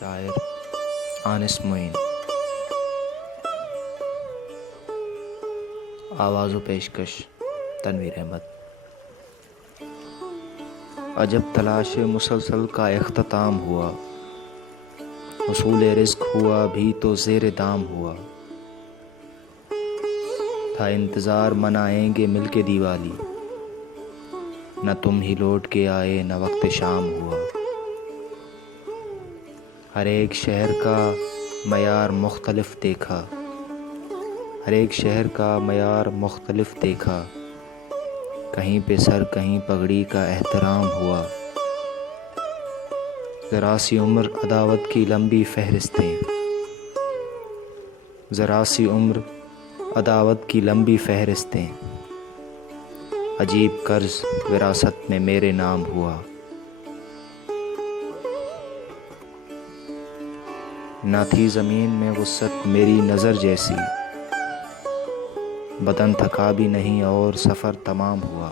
شاعر آنس معین. آواز و پیشکش تنویر احمد. عجب تلاش مسلسل کا اختتام ہوا، حصول رزق ہوا بھی تو زیر دام ہوا. تھا انتظار منائیں گے مل کے دیوالی، نہ تم ہی لوٹ کے آئے نہ وقت شام ہوا. ہر ایک شہر کا معیار مختلف دیکھا، ہر ایک شہر کا معیار مختلف دیکھا. کہیں پہ سر کہیں پگڑی کا احترام ہوا. ذرا سی عمر عداوت کی لمبی فہرستیں، ذرا سی عمر عداوت کی لمبی فہرستیں. عجیب قرض وراثت میں میرے نام ہوا. نہ تھی زمین میں وسعت میری نظر جیسی، بدن تھکا بھی نہیں اور سفر تمام ہوا.